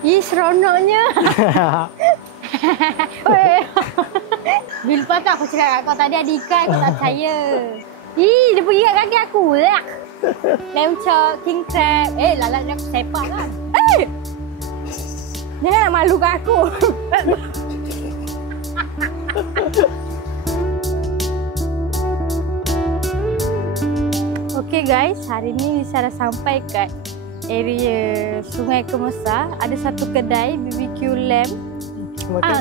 Ih, seronoknya. Lepas tu aku cakap kat kau tadi ada ikan, kau tak percaya. Ih, dia pergi kat kaki aku lah. Lemcok, king crab. Lalat dia aku sepak kan. Jangan nak malukan aku. Okay guys, hari ni Lisa dah sampai kat area Sungai Kemesar. Ada satu kedai BBQ lamb.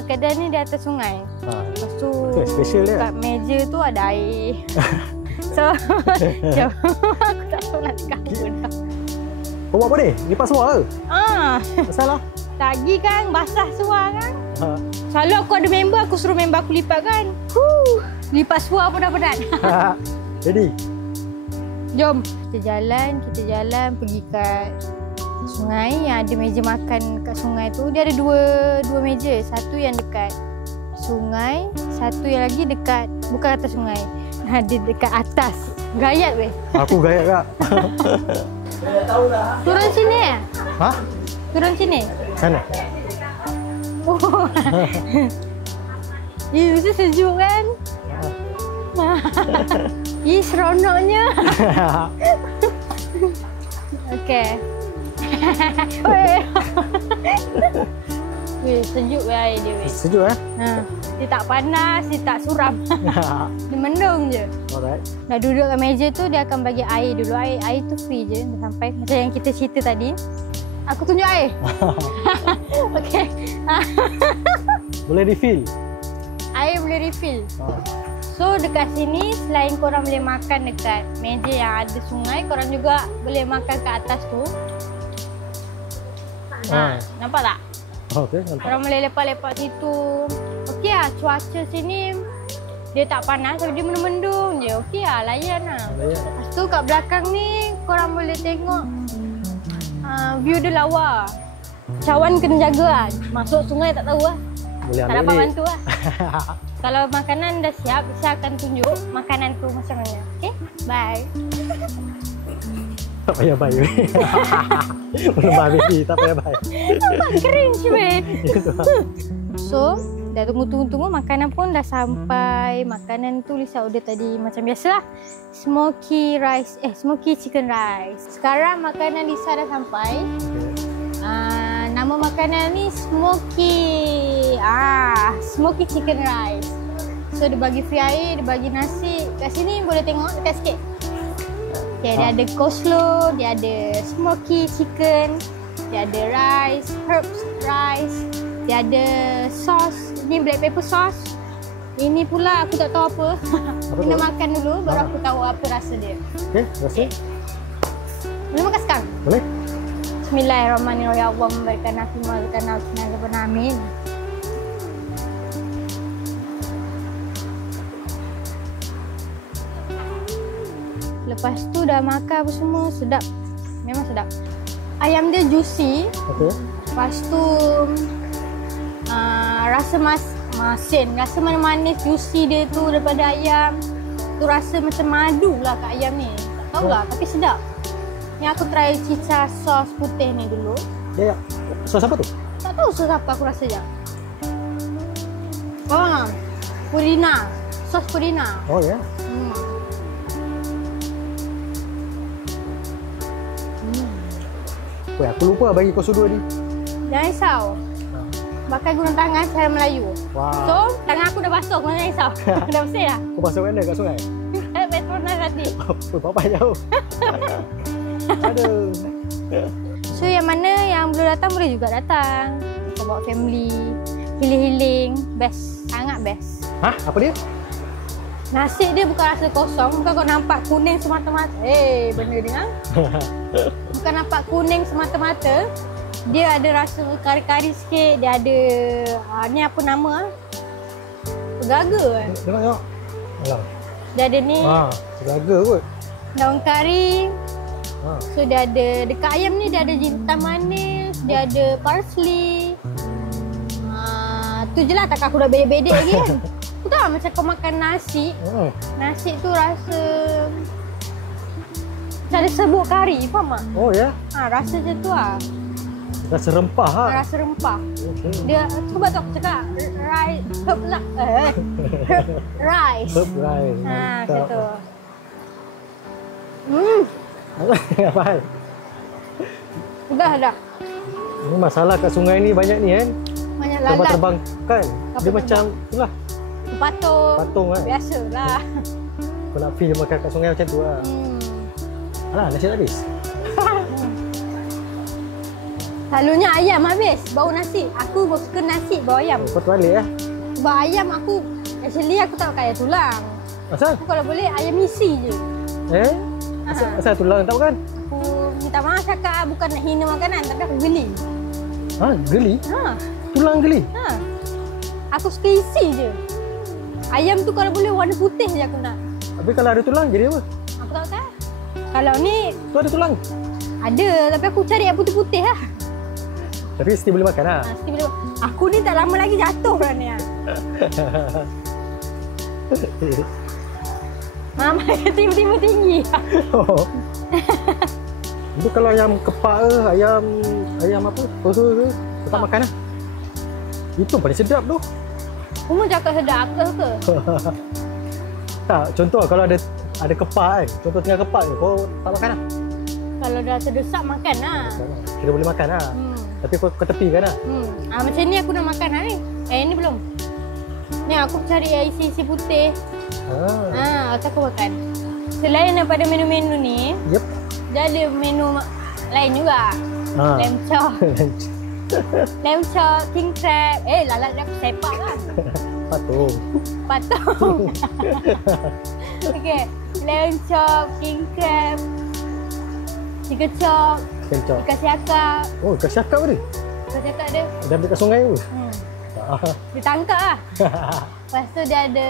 Kedai ni di atas sungai. Lepas tu kat meja tu ada air. So, jom. Aku tak tahu nak cakap apa dah. Kau buat apa ni? Lipat suar ke? Masalah? Tadi kan basah suar kan. Selalu aku ada member, aku suruh member aku lipat kan. Lipat suar pun dah penat. Jadi? Jom, kita jalan pergi kat sungai yang ada meja makan kat sungai tu. Dia ada dua meja. Satu yang dekat sungai, satu yang lagi dekat, bukan atas sungai. Ada dekat atas. Gayat weh. Aku gayat kak. Turun sini eh? Hah? Turun sini? Sana? Oh. Mesti sejuk kan? Ih, seronoknya. Okey. Sejuk weh air dia weh. Sejuk eh? Dia tak panas, dia tak suram. Dia mendung je. Alright. Dah duduk kat meja tu, dia akan bagi air dulu. Air tu free je dah sampai. Macam yang kita cerita tadi. Aku tunjuk air. Okey. Boleh refill? Air boleh refill. So dekat sini selain korang boleh makan dekat meja yang ada sungai, korang juga boleh makan kat atas tu. Nampak tak? Okey, nampak. Korang boleh lepak-lepak situ. Okey lah, cuaca sini dia tak panas tapi dia mendung je. Okey lah, layan lah. Lepas tu kat belakang ni korang boleh tengok view dia lawa. Cawan kena jaga lah. Masuk sungai tak tahu lah. Boleh tak dapat bantu lah. Kalau makanan dah siap, saya akan tunjuk makanan tu macam mana. Okay? Bye. Tak payah bye. Belum habis, tak payah bye. Nampak kering weh. So, dah tunggu makanan pun dah sampai. Makanan tu Lisa order tadi macam biasalah. Smoky chicken rice. Sekarang makanan Lisa dah sampai. Nama makanan ni smoky chicken rice. So dia bagi free air, dia bagi nasi. Kat sini boleh tengok dekat sikit. Okay, dia ada coleslaw, dia ada smoky chicken, dia ada rice, herbs rice, dia ada sauce. Ini black pepper sauce. Ini pula aku tak tahu apa. Kena makan dulu baru aku tahu apa rasa dia. Okey, rasa. Boleh makan sekarang? Boleh. Bismillahirrahmanirrahim. Allah memberikan nafsu memberikan nafsu amin. Lepas tu dah makan apa semua, sedap. Memang sedap. Ayam dia juicy. Okey. Lepas tu rasa rasa manis juicy dia tu daripada ayam. Tu rasa macam madu lah kat ayam ni. Tak tahulah tapi sedap. Ni aku try cicah sos putih ni dulu. Ya. Sos apa tu? Tak tahu sos apa, aku rasa je. Purina. Sos purina. Oh ya. Weh, aku lupa bagi kau sudu tadi. Jangan risau. Pakai guna tangan cara Melayu. Wow. So, tangan aku dah basuh, kau jangan risau. Dah bersih dah. Kau basuh kat mana? Kat sungai? Petronas tadi. Berapa jauh? Aduh. So, yang mana yang belum datang boleh juga datang. Kita bawa family, healing-healing. Best. Sangat best. Hah? Apa dia? Nasi dia bukan rasa kosong. Bukan kau nampak kuning semata-mata. Benda ni kan? Bukan nampak kuning semata-mata. Dia ada rasa kari-kari sikit. Dia ada ni apa nama? Pegaga kan? Tengok. Alah. Dia ada ni. Pegaga kot. Daun kari. So dia ada dekat ayam ni dia ada jintan manis, dia ada parsley. Tu je lah, takkan aku dah bedek-bedek lagi kan. Aku tahu macam kau makan nasi. Nasi tu rasa macam ada serbuk kari, faham tak? Oh ya? Rasa macam tu lah. Rasa rempah ha. Rasa rempah. Okay. Dia cuba tu aku cakap rice herb lah. Rice. Herb rice. Macam tu. Apa hal? Dah dah. Ini masalah kat sungai ni banyak ni kan. Banyak lalat. Terbang-terbang kan. Dia Terbang. macam itulah. Patung kan. Biasalah. Kau nak feel makan kat sungai macam tu lah. Alah, nasi tak habis. Selalunya ayam habis, bau nasi. Aku suka nasi bau ayam. Kau terbalik lah. Sebab ayam aku, actually aku tak pakai ayam tulang. Asal? Aku kalau boleh ayam isi je. Asal tulang tak makan? Aku minta maaf cakap bukan nak hina makanan, tapi aku geli. Ha? Geli? Tulang geli? Aku suka isi je. Ayam tu kalau boleh warna putih je aku nak. Habis kalau ada tulang jadi apa? Aku tak tahu. Kalau ni Tu ada tulang? ada, tapi aku cari yang putih-putih lah. Tapi mesti boleh makan lah. Mesti boleh. Aku ni tak lama lagi jatuh lah ni. Mama tiba-tiba tinggi. Itu kalau ayam kepak ke, ayam apa, tosu ke, kau tak makan lah. Itu paling sedap tu. Kamu cakap sedap ke? Tak, contoh kalau ada kepak kan, contoh tengah kepak ni, kau tak makan lah. Kalau dah terdesak makan lah. Kira boleh makan lah. Tapi kau tepikan lah. Macam ni aku dah makan lah ni. Ni belum. Ni aku cari yang isi-isi putih. Lepas aku makan. Selain daripada menu-menu ni, dia ada menu lain juga. Lamb chop. Lamb chop, king crab. Lalat dia aku sepak kan. Patung. Okay. Lamb chop, king crab, chicken chop, ikan siakap. Oh, ikan siakap ada? Ikan siakap ada. Dia ambil kat sungai tu? Dia tangkap lah. Lepas tu dia ada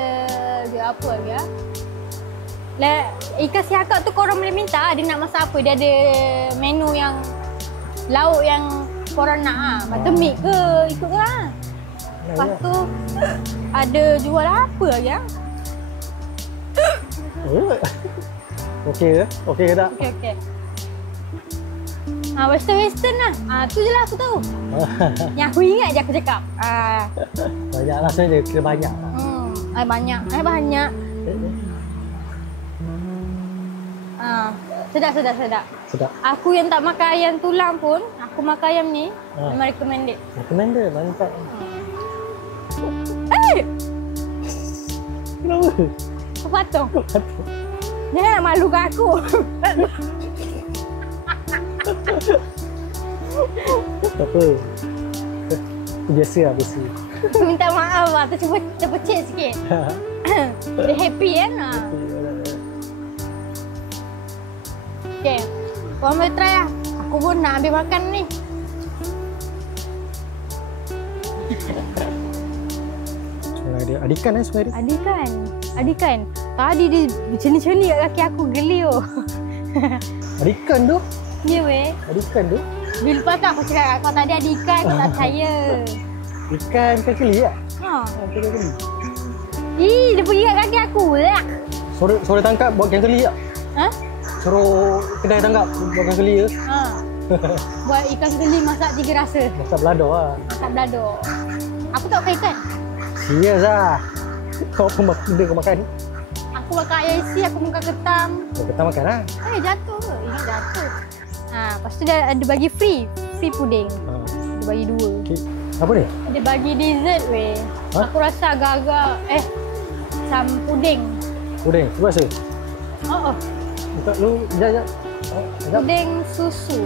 apa lagi lah. Ikan siakap tu korang boleh minta dia nak masak apa. Dia ada menu yang lauk yang korang nak lah. Lepas tu ke ikut lah. Lepas tu ada jual apa lagi lah. Okey ke? Okey ke tak? Okey. Western lah. Tu je lah aku tahu. Yang aku ingat je aku cakap. Banyak lah sebenarnya, kira banyak. Banyak. Sedap. Aku yang tak makan ayam tulang pun, aku makan ayam ni, memang recommended. Recommended, mantap. Kenapa? Kau patung. Jangan malukan aku. Tak apa. Biasa lah, biasa. Minta maaf lah, terpecik sikit. Dia happy kan? Okay, korang boleh try lah. Aku pun nak ambil makan ni. Sungai dia. Adikan sungai dia? Adikan. Tadi dia ceni-ceni kat kaki aku, geli tu. Adikan tu? Ya weh. Adikan tu? Lepas tu aku cakap kat kau tadi ada ikan, kau tak percaya. Ikan keli tak? Ikan keli. Dia pergi kat kaki aku lah. Suruh tangkap buat ikan keli tak? Suruh kedai tangkap buat ikan keli ke? Buat ikan keli masak 3 rasa. Masak belador lah. Masak belador. Aku tak pakai ikan. Serius lah. Kau apa benda kau makan? Aku makan ayam isi, aku makan ketam. Ketam makan lah. Jatuh ke? Ingat jatuh. Lepas tu dia ada bagi free puding. Dia bagi 2. Okay. Apa ni? Dia bagi dessert weh. Aku rasa agak-agak macam puding. Puding? Tu rasa? Buka dulu, sekejap. Puding susu.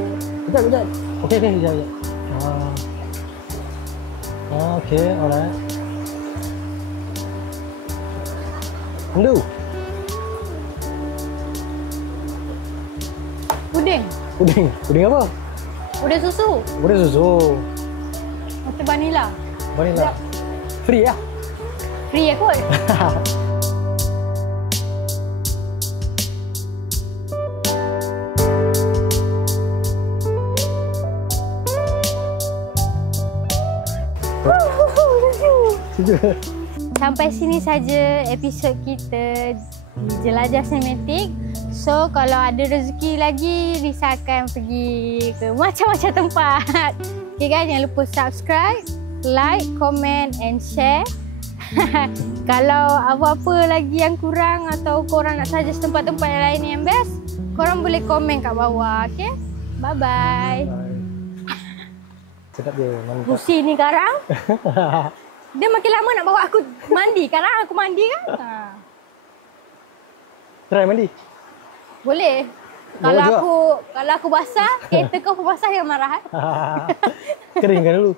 Sekejap. Okey, sekejap. Okey, alright. Hello. Puding apa? Puding susu. Puding susu. Macam vanilla. Free lah? Free ya kot. Sampai sini saja episod kita di Jelajah Sinematik. So kalau ada rezeki lagi, Risa akan pergi ke macam-macam tempat Okay guys, jangan lupa subscribe, like, comment and share. Kalau apa-apa lagi yang kurang atau korang nak suggest tempat-tempat yang lain yang best, korang boleh komen kat bawah. Okay? Bye-bye. Sedap je, mantap. Pusi ni sekarang. Dia makin lama nak bawa aku mandi. Sekarang aku mandi kan? Try mandi. Boleh. Boleh juga. Kalau aku basah, kereta kau pun basah, dia marah. Keringkan dulu.